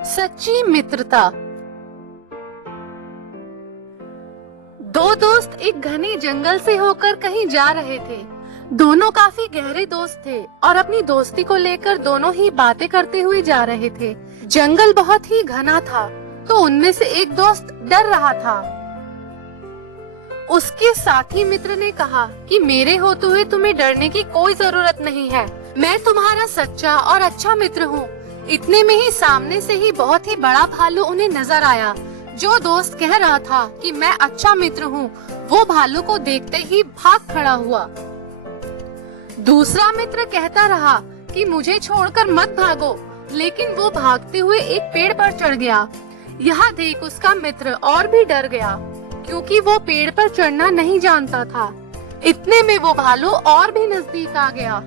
सच्ची मित्रता। दो दोस्त एक घने जंगल से होकर कहीं जा रहे थे। दोनों काफी गहरे दोस्त थे और अपनी दोस्ती को लेकर दोनों ही बातें करते हुए जा रहे थे। जंगल बहुत ही घना था, तो उनमें से एक दोस्त डर रहा था। उसके साथी मित्र ने कहा कि मेरे होते हुए तुम्हें डरने की कोई जरूरत नहीं है, मैं तुम्हारा सच्चा और अच्छा मित्र हूँ। इतने में ही सामने से ही बहुत ही बड़ा भालू उन्हें नजर आया। जो दोस्त कह रहा था कि मैं अच्छा मित्र हूँ, वो भालू को देखते ही भाग खड़ा हुआ। दूसरा मित्र कहता रहा कि मुझे छोड़कर मत भागो, लेकिन वो भागते हुए एक पेड़ पर चढ़ गया। यह देख उसका मित्र और भी डर गया, क्योंकि वो पेड़ पर चढ़ना नहीं जानता था। इतने में वो भालू और भी नजदीक आ गया।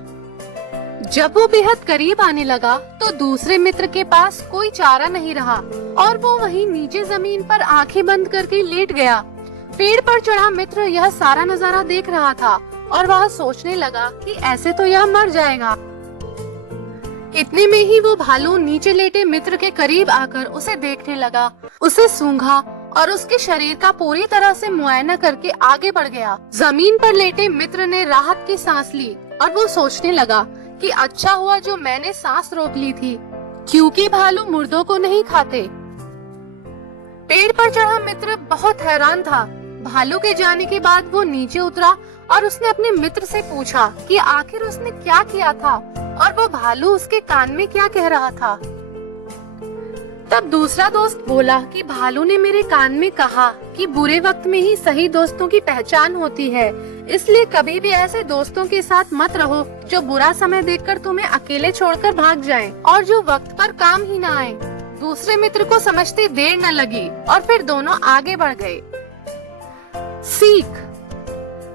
जब वो बेहद करीब आने लगा, तो दूसरे मित्र के पास कोई चारा नहीं रहा और वो वहीं नीचे जमीन पर आंखें बंद करके लेट गया। पेड़ पर चढ़ा मित्र यह सारा नजारा देख रहा था और वह सोचने लगा कि ऐसे तो यह मर जाएगा। इतने में ही वो भालू नीचे लेटे मित्र के करीब आकर उसे देखने लगा, उसे सूंघा और उसके शरीर का पूरी तरह से मुआयना करके आगे बढ़ गया। जमीन पर लेटे मित्र ने राहत की सांस ली और वो सोचने लगा कि अच्छा हुआ जो मैंने सांस रोक ली थी, क्योंकि भालू मुर्दों को नहीं खाते। पेड़ पर चढ़ा मित्र बहुत हैरान था। भालू के जाने के बाद वो नीचे उतरा और उसने अपने मित्र से पूछा कि आखिर उसने क्या किया था और वो भालू उसके कान में क्या कह रहा था। तब दूसरा दोस्त बोला कि भालू ने मेरे कान में कहा कि बुरे वक्त में ही सही दोस्तों की पहचान होती है, इसलिए कभी भी ऐसे दोस्तों के साथ मत रहो जो बुरा समय देखकर तुम्हें अकेले छोड़कर भाग जाएं और जो वक्त पर काम ही न आए। दूसरे मित्र को समझते देर न लगी और फिर दोनों आगे बढ़ गए। सीख: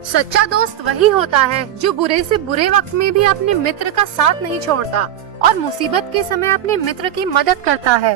सच्चा दोस्त वही होता है जो बुरे से बुरे वक्त में भी अपने मित्र का साथ नहीं छोड़ता और मुसीबत के समय अपने मित्र की मदद करता है।